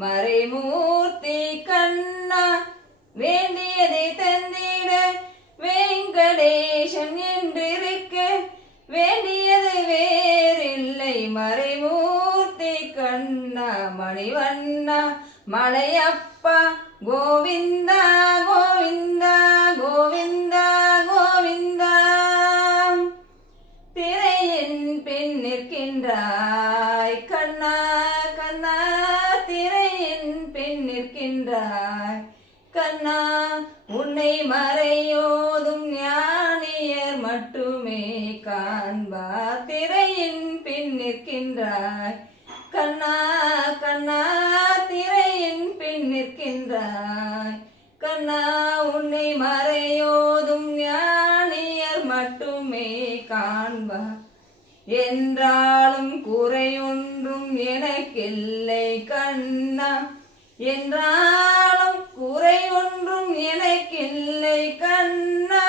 மறைமூர்த்தி கண்ணா வேண்டியதை தந்திட வெங்கடேசன் என்றிருக்க வேண்டியது வேறில்லை மறைமூர்த்தி கண்ணா மணிவண்ணா மலையப்பா கோவிந்தா பின் நிற்கின்றாய். கண்ணா உன்னை மறையோதும் ஞானியர் மட்டுமே காண்பா. திரையின் பின் நிற்கின்றாய். கண்ணா கண்ணா திரையின் பின் நிற்கின்றாய். கண்ணா உன்னை மறையோதும் ஞானியர் மட்டுமே காண்பா. என்றாலும் குறையொன்றும் எனக்கில்லை கண்ணா. என்றாலும் குறை ஒன்றும் எனக்கில்லை கண்ணா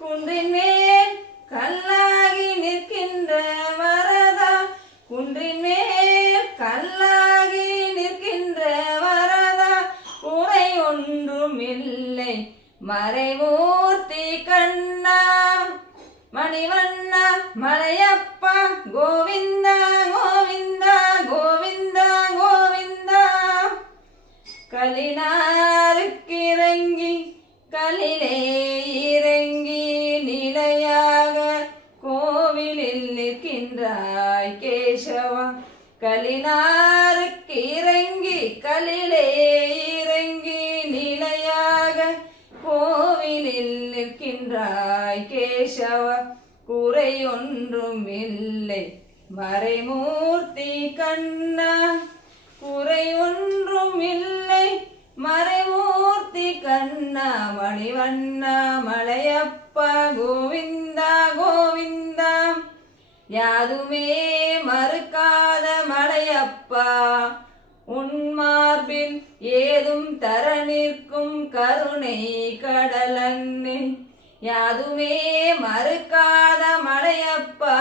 குன்றின் மேல் கல்லாகி நிற்கின்ற வரதா? குன்றின் மேல் கல்லாகி நிற்கின்ற வரதா? குறை ஒன்றும் இல்லை. மறைமூர்த்தி கண்ணா மணிவண்ணா மலையப்பா கோவிந்தா கோவிந்தா கலிலே இறங்கி நிலையாக கோவிலில் நிற்கின்றாய் கேசவா. கலினாருக்கு இறங்கி கலிலே இறங்கி நிலையாக கோவிலில் நிற்கின்றாய் கேசவா. குறையொன்றும் இல்லை மறைமூர்த்தி கண்ணா. குறை ஒன்றும் இல்லை மறைமூர்த்தி கண்ணா மணிவண்ணா மலையப்பா கோவிந்தா கோவிந்தா. யாதுமே மறுக்காத மலையப்பா. உன்மார்பில் ஏதும் தர நிற்கும் கருணை கடலன்னு யாதுமே மறுக்காத மலையப்பா.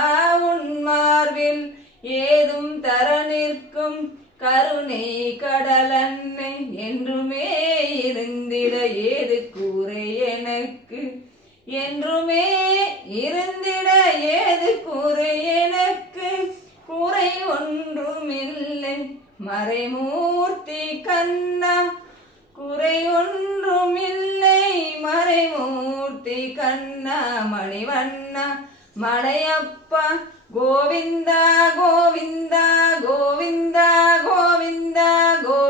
உன்மார்பில் ஏதும் தர நிற்கும் கருணை கடலன்னை என்றுமே என்றுமே இருந்திட ஏது குறை எனக்கு? குறை ஒன்றுமில்லை. மறைமூர்த்தி கண்ணா குறை ஒன்றுமில்லை. மறைமூர்த்தி கண்ணா மணிவண்ணா மலையப்பா கோவிந்தா கோவிந்தா கோவிந்தா கோவிந்தா கோ